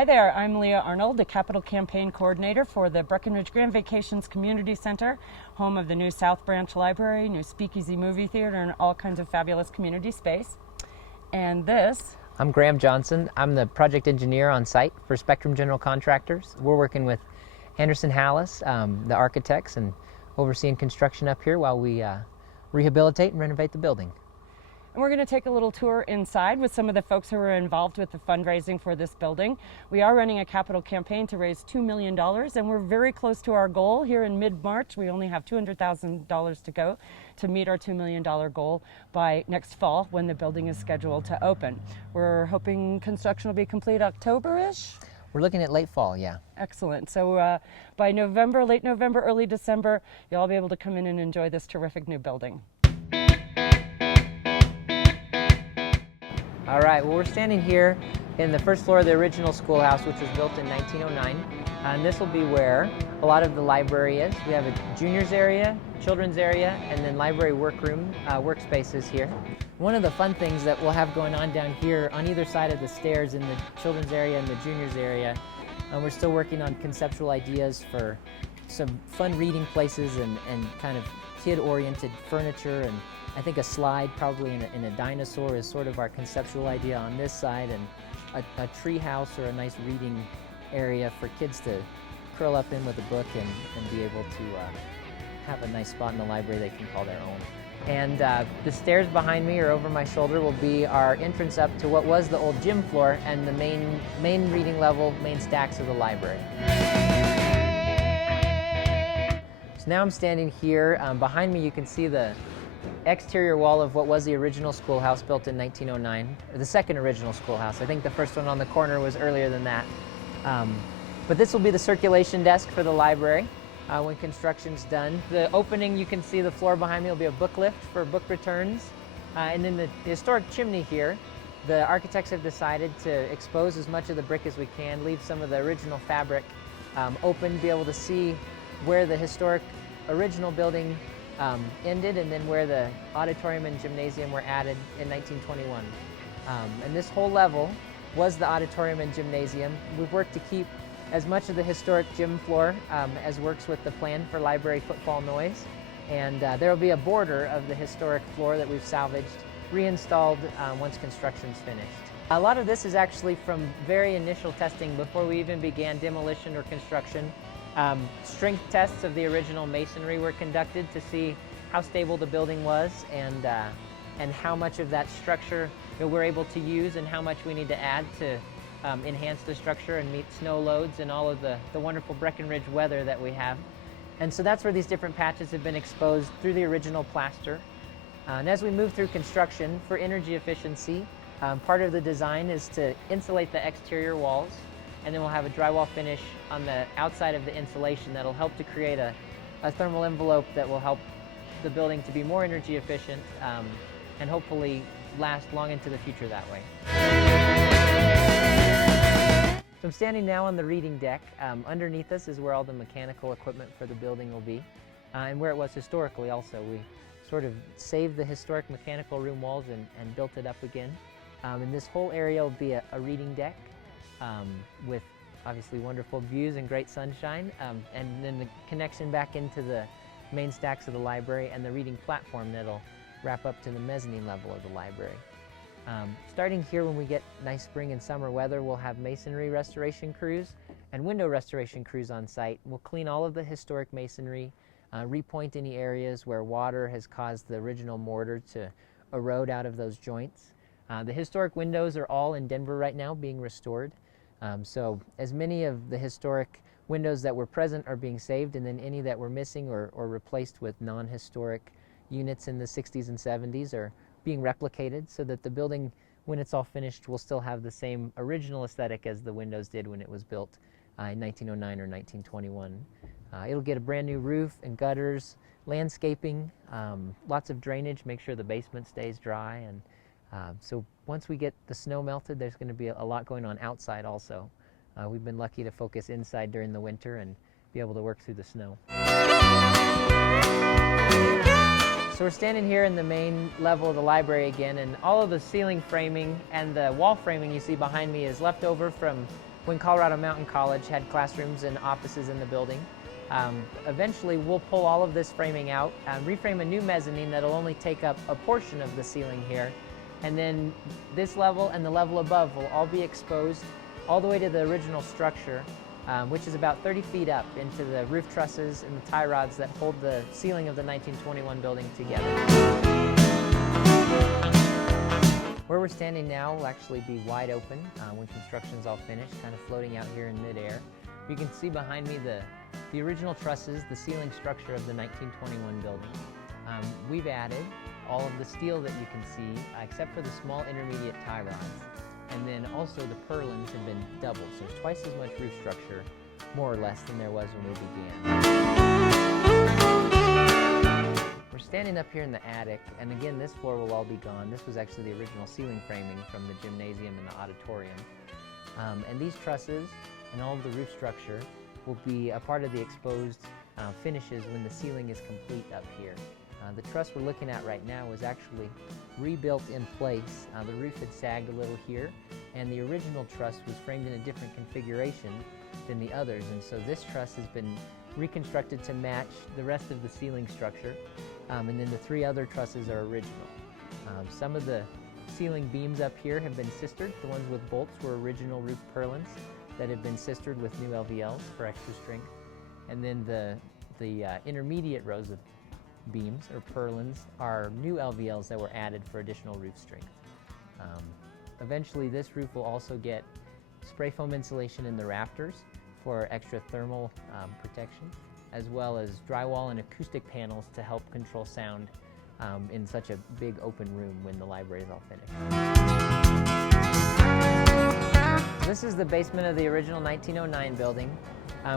Hi there, I'm Leah Arnold, the Capital Campaign Coordinator for the Breckenridge Grand Vacations Community Center, home of the new South Branch Library, new Speakeasy Movie Theater, and all kinds of fabulous community space. And this... I'm Graham Johnson. I'm the project engineer on site for Spectrum General Contractors. We're working with Anderson Hallis, the architects, and overseeing construction up here while we rehabilitate and renovate the building. And we're going to take a little tour inside with some of the folks who are involved with the fundraising for this building. We are running a capital campaign to raise $2 million, and we're very close to our goal. Here in mid-March, we only have $200,000 to go to meet our $2 million goal by next fall when the building is scheduled to open. We're hoping construction will be complete October-ish. We're looking at late fall, yeah. Excellent. So by November, late November, early December, you'll all be able to come in and enjoy this terrific new building. All right, well, we're standing here in the first floor of the original schoolhouse, which was built in 1909. And this will be where a lot of the library is. We have a juniors area, children's area, and then library workroom, workspaces here. One of the fun things that we'll have going on down here on either side of the stairs in the children's area and the juniors area, we're still working on conceptual ideas for some fun reading places and kind of kid-oriented furniture, and I think a slide probably in a dinosaur is sort of our conceptual idea on this side, and a tree house or a nice reading area for kids to curl up in with a book and be able to have a nice spot in the library they can call their own. And the stairs behind me or over my shoulder will be our entrance up to what was the old gym floor and the main reading level, main stacks of the library. So now I'm standing here. Behind me you can see the exterior wall of what was the original schoolhouse built in 1909, or the second original schoolhouse. I think the first one on the corner was earlier than that. But this will be the circulation desk for the library when construction's done. The opening, you can see the floor behind me will be a book lift for book returns. And then the historic chimney here, the architects have decided to expose as much of the brick as we can, leave some of the original fabric open, be able to see where the historic original building ended and then where the auditorium and gymnasium were added in 1921. And this whole level was the auditorium and gymnasium. We've worked to keep as much of the historic gym floor as works with the plan for library footfall noise. And there will be a border of the historic floor that we've salvaged, reinstalled once construction's finished. A lot of this is actually from very initial testing before we even began demolition or construction. Strength tests of the original masonry were conducted to see how stable the building was and how much of that structure we're able to use and how much we need to add to enhance the structure and meet snow loads and all of the wonderful Breckenridge weather that we have. And so that's where these different patches have been exposed through the original plaster. And as we move through construction, for energy efficiency, part of the design is to insulate the exterior walls, and then we'll have a drywall finish on the outside of the insulation that'll help to create a thermal envelope that will help the building to be more energy efficient and hopefully last long into the future that way. So I'm standing now on the reading deck. Underneath us is where all the mechanical equipment for the building will be, and where it was historically also. We sort of saved the historic mechanical room walls and built it up again. And this whole area will be a reading deck with obviously wonderful views and great sunshine, and then the connection back into the main stacks of the library and the reading platform that'll wrap up to the mezzanine level of the library. Starting here, when we get nice spring and summer weather, we'll have masonry restoration crews and window restoration crews on site. We'll clean all of the historic masonry, repoint any areas where water has caused the original mortar to erode out of those joints. The historic windows are all in Denver right now being restored. So as many of the historic windows that were present are being saved, and then any that were missing or replaced with non-historic units in the 60s and 70s are being replicated so that the building, when it's all finished, will still have the same original aesthetic as the windows did when it was built in 1909 or 1921. It'll get a brand new roof and gutters, landscaping, lots of drainage, make sure the basement stays dry. And so once we get the snow melted, there's going to be a lot going on outside also. We've been lucky to focus inside during the winter and be able to work through the snow. So we're standing here in the main level of the library again, and all of the ceiling framing and the wall framing you see behind me is left over from when Colorado Mountain College had classrooms and offices in the building. Eventually, we'll pull all of this framing out, reframe a new mezzanine that'll only take up a portion of the ceiling here, and then this level and the level above will all be exposed all the way to the original structure, which is about 30 feet up into the roof trusses and the tie rods that hold the ceiling of the 1921 building together. Where we're standing now will actually be wide open when construction's all finished, kind of floating out here in midair. You can see behind me the original trusses, the ceiling structure of the 1921 building. We've added all of the steel that you can see, except for the small intermediate tie rods. And then also the purlins have been doubled, so there's twice as much roof structure, more or less, than there was when we began. We're standing up here in the attic, and again, this floor will all be gone. This was actually the original ceiling framing from the gymnasium and the auditorium. And these trusses and all of the roof structure will be a part of the exposed finishes when the ceiling is complete up here. The truss we're looking at right now was actually rebuilt in place. The roof had sagged a little here, and the original truss was framed in a different configuration than the others, and so this truss has been reconstructed to match the rest of the ceiling structure, and then the three other trusses are original. Some of the ceiling beams up here have been sistered. The ones with bolts were original roof purlins that have been sistered with new LVLs for extra strength, and then the intermediate rows of beams or purlins are new LVLs that were added for additional roof strength. Eventually this roof will also get spray foam insulation in the rafters for extra thermal protection, as well as drywall and acoustic panels to help control sound in such a big open room when the library is all finished. This is the basement of the original 1909 building.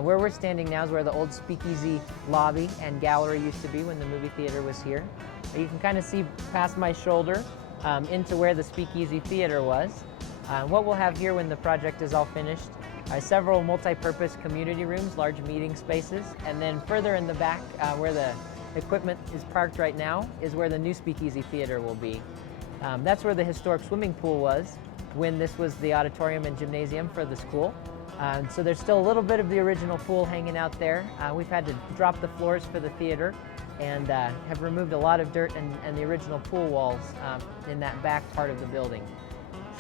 Where we're standing now is where the old speakeasy lobby and gallery used to be when the movie theater was here. You can kind of see past my shoulder into where the speakeasy theater was. What we'll have here when the project is all finished are several multi-purpose community rooms, large meeting spaces, and then further in the back where the equipment is parked right now is where the new speakeasy theater will be. That's where the historic swimming pool was when this was the auditorium and gymnasium for the school. So there's still a little bit of the original pool hanging out there. We've had to drop the floors for the theater and have removed a lot of dirt and the original pool walls in that back part of the building.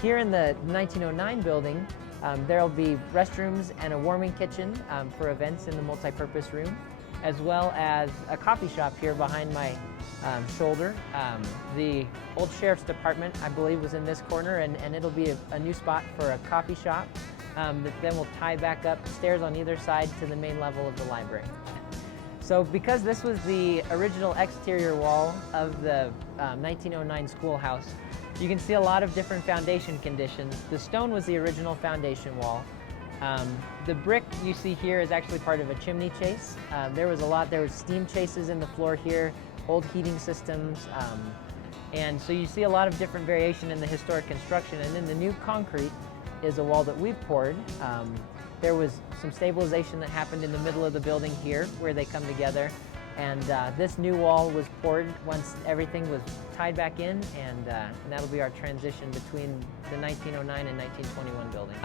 Here in the 1909 building, there'll be restrooms and a warming kitchen for events in the multi-purpose room, as well as a coffee shop here behind my shoulder. The old sheriff's department, I believe, was in this corner, and it'll be a new spot for a coffee shop that then will tie back up stairs on either side to the main level of the library. So because this was the original exterior wall of the 1909 schoolhouse, you can see a lot of different foundation conditions. The stone was the original foundation wall. The brick you see here is actually part of a chimney chase. There was steam chases in the floor here, old heating systems, and so you see a lot of different variation in the historic construction. And then the new concrete is a wall that we've poured. There was some stabilization that happened in the middle of the building here where they come together, and this new wall was poured once everything was tied back in, and that'll be our transition between the 1909 and 1921 building.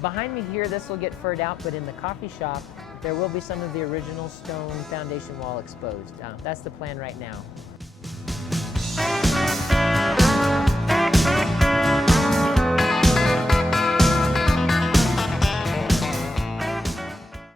Behind me here, this will get furred out, but in the coffee shop there will be some of the original stone foundation wall exposed. That's the plan right now.